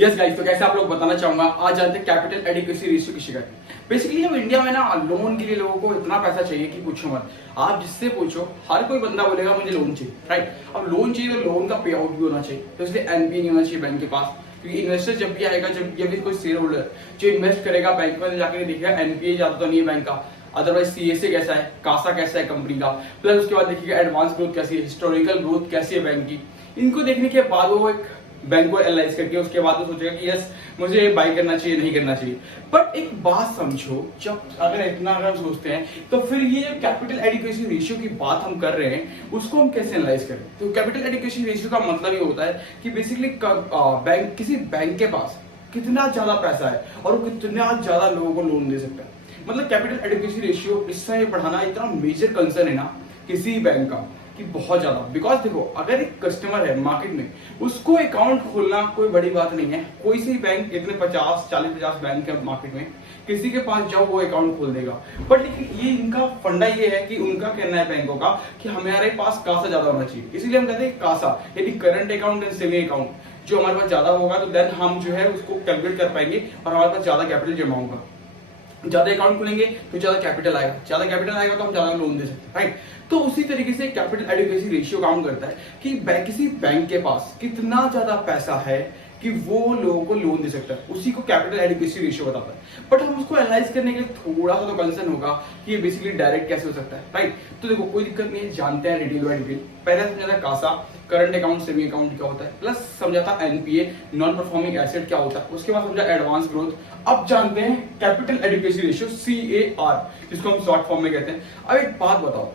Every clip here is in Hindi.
यस गाइस, तो कैसे आप लोग बताना चाहूंगा। आज जानते हैं कैपिटल एडिक्वेसी रेशियो की शिकायत। बेसिकली हम इंडिया में ना लोन के लिए लोगों को इतना पैसा चाहिए कि पूछो मत। आप जिससे पूछो हर कोई बंदा बोलेगा मुझे लोन चाहिए, राइट। अब लोन चाहिए तो लोन का पे आउट भी होना चाहिए, तो इसलिए एनपीए नहीं होना चाहिए बैंक के पास। क्योंकि इन्वेस्टर जब भी आएगा, जब भी कोई शेयर होल्डर जो इन्वेस्ट करेगा बैंक में जाकर देखेगा एनपीए ज्यादा तो नहीं है बैंक का, अदरवाइज सीएसए कैसा है, कासा कैसा है कंपनी का, प्लस उसके बाद देखिएगा एडवांस ग्रोथ कैसी है, हिस्टोरिकल ग्रोथ कैसी है बैंक की। इनको देखने के बाद वो एक बैंक को एनालाइज करके उसके बाद वो सोचेगा कि यस मुझे बाई करना चाहिए नहीं करना चाहिए। बट एक बात समझो, जब अगर इतना अगर सोचते हैं तो फिर ये जो कैपिटल एडिक्वेसी रेशियो की बात हम कर रहे हैं उसको हम कैसे एनालाइज करें। तो कैपिटल एडिक्वेसी रेशियो का मतलब ये होता है कि बेसिकली बैंक किसी बैंक के पास कितना ज्यादा पैसा है और वो कितना ज्यादा लोगों को लोन दे सकता है। मतलब कैपिटल एडिक्वेसी रेशियो इससे बढ़ाना इतना मेजर कंसर्न है ना किसी बैंक का कि बहुत ज्यादा। बिकॉज देखो, अगर एक कस्टमर है मार्केट में, उसको अकाउंट खोलना कोई बड़ी बात नहीं है। कोई सी बैंक इतने 50 बैंक है मार्केट में, किसी के पास जाओ वो अकाउंट खोल देगा। बट लेकिन ये इनका फंडा ये है कि उनका कहना है बैंकों का कि हमारे पास कासा ज्यादा होना चाहिए। इसलिए हम कहते हैं कासा यानी current account and saving account जो हमारे पास ज्यादा होगा तो देन हम जो है उसको कैलकुलेट कर पाएंगे और हमारे पास ज्यादा कैपिटल जमा होगा। ज्यादा अकाउंट खुलेंगे तो ज्यादा कैपिटल आएगा, ज्यादा कैपिटल आएगा तो हम ज्यादा लोन दे सकते हैं, राइट। तो उसी तरीके से कैपिटल एडिक्वेसी रेशियो काम करता है कि किसी बैंक के पास कितना ज्यादा पैसा है कि वो लोगों को लोन दे सकता है, उसी को कैपिटल एडिक्वेसी रेशियो बताता है। बट हम उसको एनालाइज करने के लिए थोड़ा सा तो कंसर्न होगा कि ये बेसिकली डायरेक्ट कैसे हो सकता है, राइट। तो देखो कोई दिक्कत नहीं है, जानते हैं डिटेल बाय डिटेल। पहले समझा था CASA current account saving account क्या होता है, प्लस समझा था एनपीए नॉन परफॉर्मिंग एसेट क्या होता है, उसके बाद समझा एडवांस ग्रोथ। अब जानते हैं कैपिटल एडिक्वेसी रेशियो CAR जिसको हम शॉर्ट फॉर्म में कहते हैं। अब एक बात बताओ,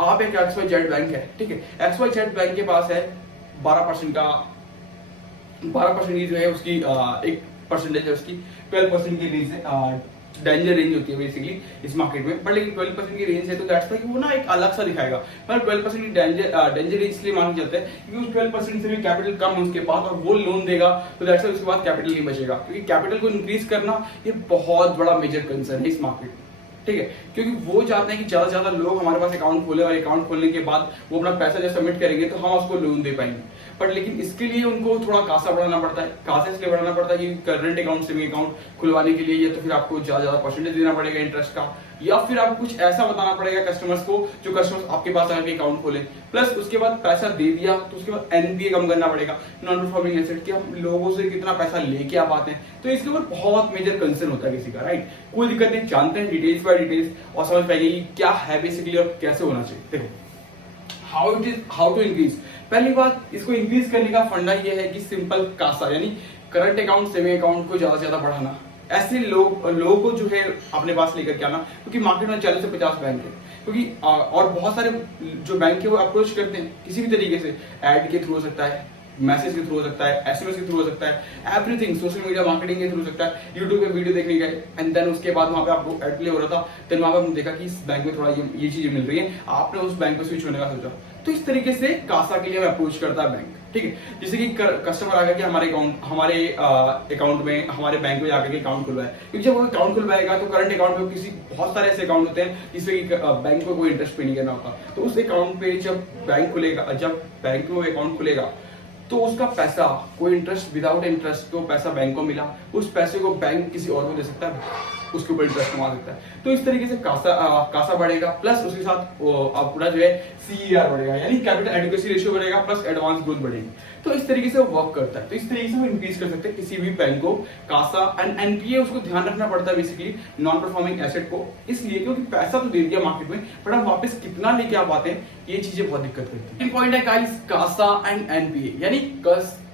आप एक XYZ बैंक है, ठीक है, XYZ बैंक के पास है 12% का 12% जो है उसकी एक परसेंटेज है उसकी 12% की रेंज है, डेंजर रेंज होती है बेसिकली इस मार्केट में। बट लेकिन 12% की रेंज है तो दैट्स वाई वो ना एक अलग सा दिखाएगा। पर 12% की डेंजर रेंज इसलिए माना जाता है क्योंकि उस 12% से भी कैपिटल कम है उसके पास और वो लोन देगा तो दैट्स वाई उसके बाद कैपिटल नहीं बचेगा। क्योंकि कैपिटल को इंक्रीज करना ये बहुत बड़ा मेजर कंसर्न है इस मार्केट में, ठीक है। क्योंकि वो चाहते हैं कि ज्यादा से ज्यादा लोग हमारे पास अकाउंट खोले और अकाउंट खोलने के बाद वो अपना पैसा जब सबमिट करेंगे तो हम उसको लोन दे पाएंगे। बट लेकिन इसके लिए उनको थोड़ा कासा बढ़ाना पड़ता है। कासा इसलिए बढ़ाना पड़ता है कि करंट अकाउंट सेविंग अकाउंट खुलवाने के लिए या तो फिर आपको ज्यादा परसेंटेज देना पड़ेगा इंटरेस्ट का, या फिर आपको कुछ ऐसा बताना पड़ेगा कस्टमर्स को जो कस्टमर्स आपके पास आके अकाउंट खोले। प्लस उसके बाद पैसा दे दिया तो उसके बाद एनपीए कम करना पड़ेगा, नॉन परफॉर्मिंग एसेट, कि हम लोगों से कितना पैसा लेके आप आते हैं। तो इसके ऊपर बहुत मेजर कंसर्न होता है किसी का, राइट। कोई दिक्कत नहीं, जानते हैं डिटेल्स बाय डिटेल्स और समझ पाएंगे कि क्या है बेसिकली और कैसे होना चाहिए। देखो हाउ टू इंक्रीज। पहली बात, इसको इंक्रीज करने का फंडा ये है कि सिंपल कासा यानी करंट अकाउंट सेविंग अकाउंट को ज्यादा से ज्यादा बढ़ाना। ऐसे लोगों को जो है अपने पास लेकर के आना, क्योंकि मार्केट में 40 से 50 बैंक है। क्योंकि और बहुत सारे जो बैंक है वो अप्रोच करते हैं किसी भी तरीके से, एड के थ्रू हो सकता है, मैसेज के थ्रू हो सकता है, एसएमएस के थ्रू हो सकता है, एवरीथिंग सोशल मीडिया मार्केटिंग के थ्रू हो सकता है। यूट्यूब पे वीडियो देखने गए एंड देन उसके बाद वहां पे आपको एड प्ले हो रहा था, देन वहां पे हमने देखा कि इस बैंक में थोड़ा ये चीजें मिल रही है, आपने उस बैंक पे स्विच होने का सोचा। तो इस तरीके से कासा के लिए अप्रोच करता है बैंक, ठीक है। जैसे कि कस्टमर आ गया कि हमारे अकाउंट में हमारे बैंक में जाकर के अकाउंट खुलवाए, क्योंकि जब वो अकाउंट खुलवाएगा तो करंट अकाउंट में किसी बहुत सारे ऐसे अकाउंट होते हैं जिसमें बैंक को कोई इंटरेस्ट पे नहीं करना होता। तो उस अकाउंट पे जब बैंक में अकाउंट खुलेगा तो उसका पैसा कोई इंटरेस्ट विदाउट इंटरेस्ट तो पैसा बैंक को मिला, उस पैसे को बैंक किसी और को दे सकता है, उसके ऊपर इंटरेस्ट कमा सकता है। तो इस तरीके से कासा बढ़ेगा, प्लस उसके साथ पूरा जो है CAR बढ़ेगा यानी कैपिटल एडिक्वेसी रेशियो बढ़ेगा, प्लस एडवांस ग्रोथ बढ़ेगी। तो इस तरीके से वो वर्क करता है। तो इस तरीके से वो इंक्रीज कर सकते हैं किसी भी बैंक को कासा एंड एनपीए। उसको ध्यान रखना पड़ता है बेसिकली नॉन परफॉर्मिंग एसेट को, इसलिए क्योंकि पैसा तो दे दिया मार्केट में बट हम वापस कितना लेके आप आते हैं ये चीजें बहुत दिक्कत करती है। पॉइंट है गाइस, कासा एंड एनपीए यानी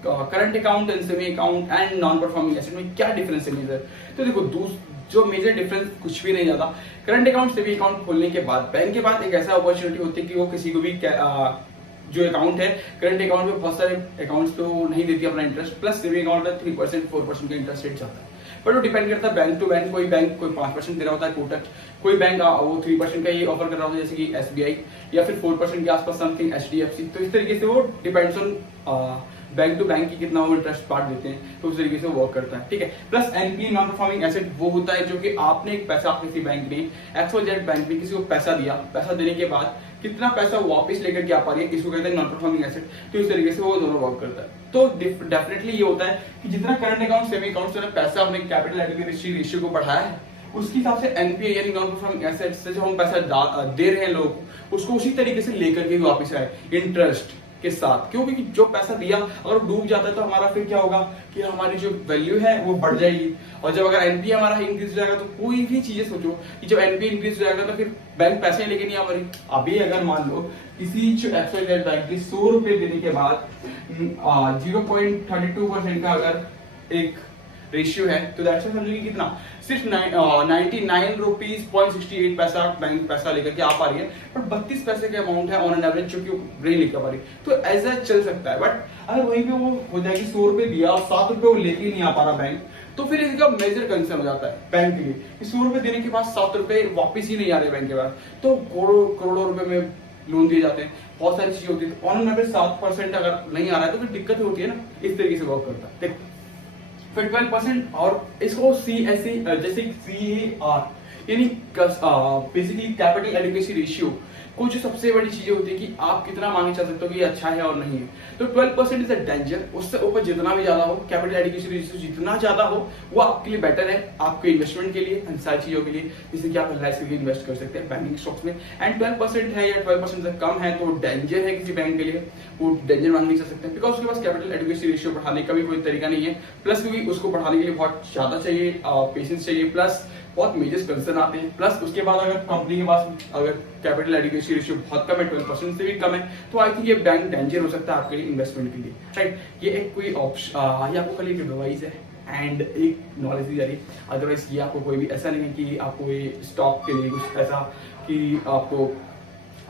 current account and saving account and non performing asset में क्या डिफरेंस है मेजर। तो देखो जो मेजर डिफरेंस कुछ भी नहीं जाता। करंट अकाउंट सेविंग अकाउंट खोलने के बाद बैंक के पास एक ऐसा अपॉर्चुनिटी होती है कि वो किसी को भी जो अकाउंट है करंट अकाउंट में बहुत सारे अकाउंट्स तो नहीं देती अपना इंटरेस्ट, प्लस सेविंग अकाउंट में 3% 4% का इंटरेस्ट रेट जाता है। बट वो डिपेंड करता है बैंक टू बैंक। कोई बैंक कोई 5% दे रहा होता है कोटक, कोई बैंक वो 3% का ही ऑफर कर रहा होता है जैसे कि SBI, या फिर 4% के आसपास समथिंग HDFC। तो इस तरीके से वो depends on bank to bank की कितना वो इंटरेस्ट पार्ट देते हैं, तो उस तरीके से वर्क करता है, ठीक है। Plus NPA non performing asset वो होता है जो कि आपने एक पैसा किसी बैंक ने XYZ बैंक में किसी को पैसा दिया, पैसा देने के बाद कितना पैसा वापस लेकर के आ पा रही है, इसको कहते हैं नॉन परफॉर्मिंग एसेट। तो इस तरीके से वो दोनों वर्क करता है। तो डेफिनेटली ये होता है कि जितना करंट अकाउंट सेविंग अकाउंट से पैसा अपने कैपिटल एडिक्वेसी रेशियो को बढ़ाया है, उसके हिसाब से एनपीए यानी नॉन परफॉर्मिंग एसेट्स से जो हम पैसा दे रहे हैं लोग उसको उसी तरीके से लेकर के वापस आए इंटरेस्ट के साथ। क्योंकि जो पैसा दिया अगर डूब जाता है तो हमारा फिर क्या होगा कि हमारी जो वैल्यू है वो बढ़ जाएगी। और जब अगर एनपीए हमारा इंक्रीज हो जाएगा तो कोई भी चीजें सोचो कि जब एनपीए इंक्रीज हो जाएगा तो फिर बैंक पैसे लेके नहीं आ रही। अभी अगर मान लो किसी जो एक्सवाइजेड बैंक की 100 रुपए देने के बाद 0.32% का अगर एक रेशियो है तो दैट्स समझिए कितना सिर्फ 99 रुपीज 0.68 पैसा बैंक पैसा लेकर के आ पा रही है, बट 32 पैसे का अमाउंट है ऑन एन एवरेज जो कि नहीं लेकर पा रही, तो ऐसा चल सकता है। बट अगर वहीं पे वो हो जाएगी 100 रुपए दिया और 7 रुपए वो लेके नहीं आ पा रहा बैंक, तो फिर इसका मेजर कंसर्न हो जाता है बैंक के लिए कि 100 रुपए देने के बाद 7 रुपए वापिस ही नहीं आ रहे बैंक के पास, तो करोड़ों रुपए में लोन दिए जाते हैं, बहुत सारी चीजें होती है। ऑन एन एवरेज 7% अगर नहीं आ रहा है तो फिर दिक्कत होती है ना, इस तरीके से वर्क करता है। देखो फिर 12% और इसको सीएससी जैसे CAR यानी बेसिकली कैपिटल एडिक्वेसी रेशियो को जो सबसे बड़ी चीजें होती है कि आप कितना मांगे चल सकते हो कि ये अच्छा है और नहीं है। तो 12% इज अ डेंजर, उससे ऊपर जितना भी ज्यादा हो कैपिटल एडिक्वेसी रेशियो जितना ज्यादा हो वो आपके लिए बेटर है, आपके इन्वेस्टमेंट के लिए एंड सारी चीजों के लिए, जैसे कि आप एलआईसी के इन्वेस्ट कर सकते हैं बैंकिंग स्टॉक्स में। एंड 12% है या 12% से कम है तो डेंजर है किसी बैंक के लिए, वो डेंजर मान नहीं चल सकते बिकॉज उसके पास कैपिटल एडिक्वेसी रेशियो बढ़ाने का भी कोई तरीका नहीं है, प्लस क्योंकि उसको बढ़ाने के लिए बहुत ज्यादा चाहिए पेशेंस चाहिए, प्लस बहुत मेजर कंसर्न आते हैं। प्लस उसके बाद अगर कंपनी के पास अगर कैपिटल एडिक्वेसी रेशियो बहुत कम है 12% से भी कम है तो आई थिंक ये बैंक डेंजर हो सकता है आपके लिए इन्वेस्टमेंट के लिए, राइट। ये एक कोई ऑप्शन ये आपको खाली एक एडवाइस है एंड एक नॉलेज दी जा रही है, अदरवाइज ये आपको कोई भी ऐसा नहीं है कि आपको ये स्टॉक के लिए कुछ ऐसा कि आपको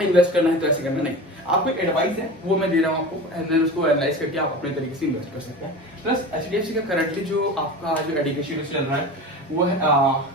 इन्वेस्ट करना है तो ऐसे करना नहीं, आपको एडवाइस है वो मैं दे रहा हूँ आपको एंड देन उसको एनालाइज करके आप अपने तरीके से इन्वेस्ट कर सकते हैं। प्लस एचडीएफसी का करंटली जो आपका जो एडिक्वेसी रेशियो चल रहा है वो है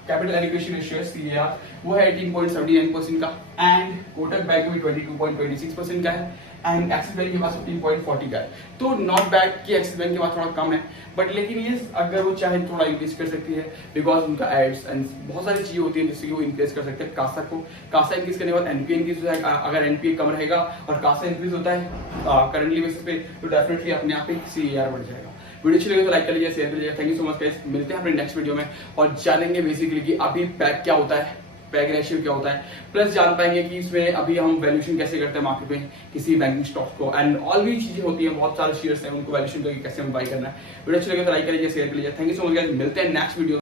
कैपिटल एडिक्वेसी रेशियो CAR वो है 18.79% का एंड कोटक बैंक में 22.26% का है एंड एक्सिस बैंक के पास 15.40 का है। तो नॉट बैड कि एक्सिस बैंक के पास थोड़ा कम है, बट लेकिन ये अगर वो चाहे थोड़ा इंक्रीज कर सकती है बिकॉज उनका एड्स एंड बहुत सारी चीजें होती हैं जिससे वो इंक्रीज कर सकते हैं कासा को। कासा इंक्रीज करने के बाद एनपीए इंक्रीज हो जाएगा, अगर एनपीए कम रहेगा और कासा इंक्रीज होता है करंटली बेसिस पे तो डेफिनेटली अपने आप ही CAR बढ़ जाएगा। वीडियो अच्छी लगे तो लाइक कर लीजिए, शेयर कर लीजिए। Thank you so much guys, मिलते हैं अपने नेक्स्ट वीडियो में और जानेंगे बेसिकली कि अभी पैक क्या होता है, पैक रेशियो क्या होता है, प्लस जान पाएंगे कि इसमें अभी हम वैल्यूएशन कैसे करते हैं मार्केट में किसी बैंकिंग स्टॉक को एंड ऑल भी चीजें होती हैं, बहुत सारे शेयर्स हैं उनको वैल्यूएशन करके कैसे हम बाई करना है। वीडियो अच्छी लगे तो लाइक कर लीजिए, शेयर कर लीजिए। Thank you so much guys, मिलते हैं नेक्स्ट वीडियो।